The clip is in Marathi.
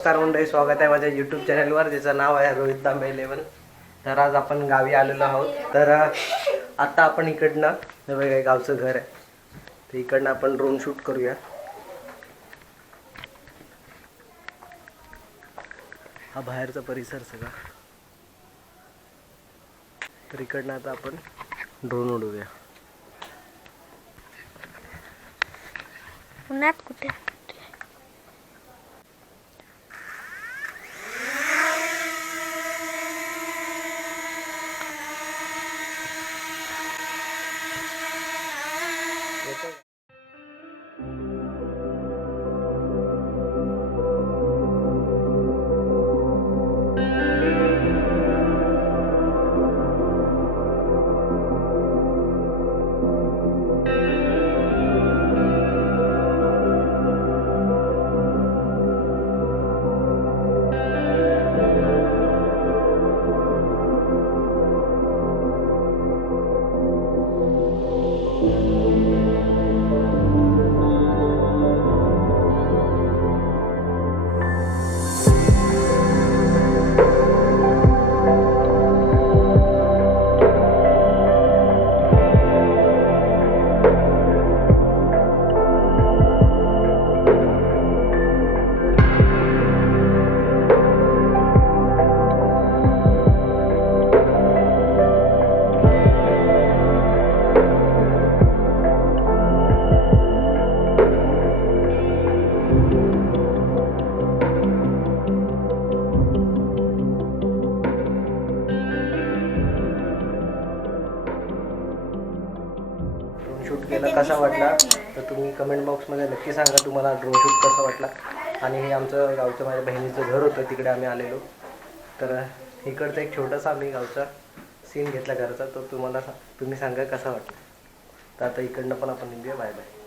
नमस्कार मंडळी, स्वागत आहे माझ्या यूट्यूब चॅनलवर ज्याचं नाव आहे रोहित तांबे 11. तर आज आपण गावी आलेलो आहोत. तर आता आपण इकडनं हे गावचं घर आहे, तर इकडनं आपण ड्रोन शूट करूया. हा बाहेरचा परिसर सगळा. तर इकडनं आता आपण ड्रोन उडवूया. उन्हात कुठे शूट केला कसा वाटला तर तुम्ही कमेंट बॉक्समध्ये नक्की सांगा तुम्हाला ड्रोन शूट कसा वाटला. आणि हे आमचं गावचं माझ्या बहिणीचं घर होतं, तिकडे आम्ही आलेलो. तर इकडचं एक छोटासा आम्ही गावचा सीन घेतला घरचा, तो तुम्ही सांगा कसा वाटला. तर आता इकडनं पण आपण निघूया. Bye bye.